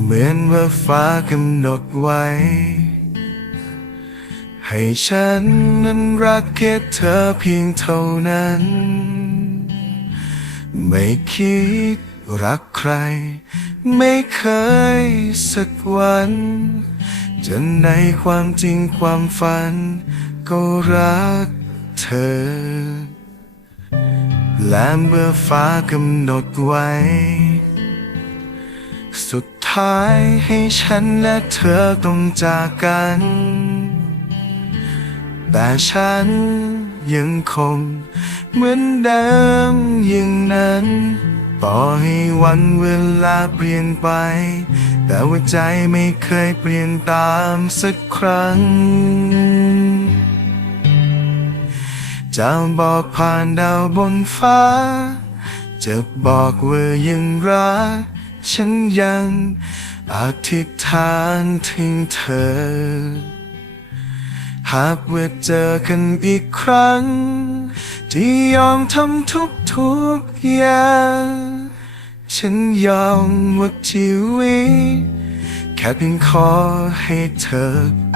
เหมือนว่าฟ้ากำหนดไว้ ให้ฉันนั้นรักแค่เธอเพียงเท่านั้น ไม่คิดรักใคร ไม่เคยสักวัน จนในความจริงความฝัน ก็รักเธอ และเมื่อฟ้ากำหนดไว้ สุด ท้ายให้ฉันและเธอต้องจากกัน แต่ฉันยังคงเหมือนเดิมอย่างนั้น ต่อให้วันเวลาเปลี่ยนไป แต่ว่าใจไม่เคยเปลี่ยนตามสักครั้ง จะบอกผ่านดาวบนฟ้า จะบอกว่ายังรัก ฉันยังอธิษฐานถึงเธอ หากว่าเจอกันอีกครั้งที่ยอมทำทุกทุกอย่าง ฉันยอมหมดชีวิตแค่เพียงขอให้เธอ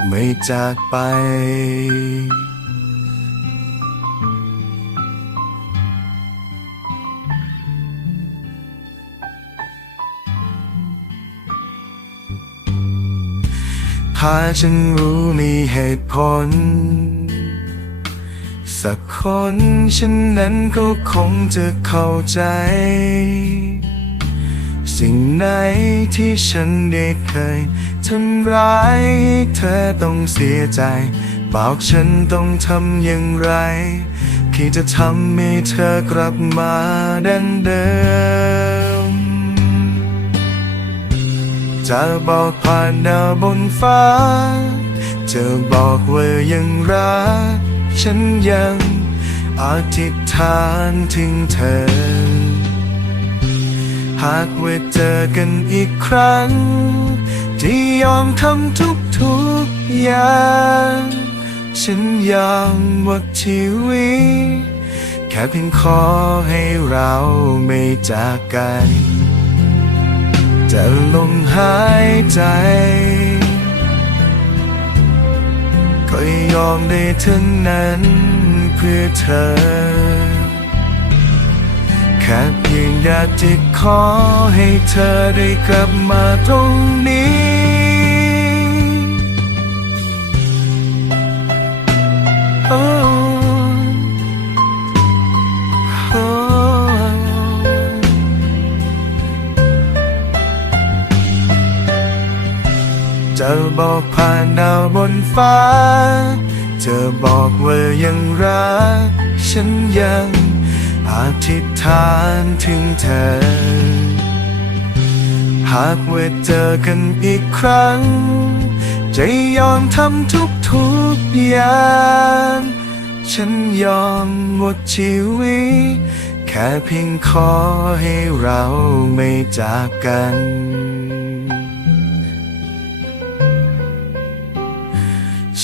ไม่จากไป ถ้าฉันรู้มีเหตุผล สักคนฉันนั้นก็คงจะเข้าใจ สิ่งไหนที่ฉันได้เคยทำร้ายเธอต้องเสียใจ บอกฉันต้องทำอย่างไร ที่จะทำให้เธอกลับมาดังเดิม จะบอกผ่านดาวบนฟ้า จะบอกว่ายังรัก ฉันยังอธิษฐานถึงเธอ หากว่าเจอกันอีกครั้ง ที่ยอมทำทุกทุกอย่าง ฉันยอมหมดชีวิตแค่เพียงขอให้เราไม่จากกัน จะลงหายใจ ก็ยอมได้ทั้งนั้นเพื่อเธอ แค่เพียงอยากจะขอให้เธอได้กลับมาตรงนี้ จะบอกผ่านดาวบนฟ้าจะบอกว่ายังรัก ฉันยังอธิษฐานถึงเธอ หากว่าเจอกันอีกครั้ง จะยอมทำทุกทุกอย่างฉันยอมหมดชีวิต แค่เพียงขอให้เราไม่จากกัน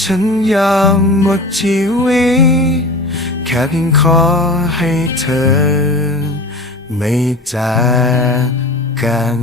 ฉันยอมหมดชีวิตแค่เพียงขอให้เธอ ไม่จากกัน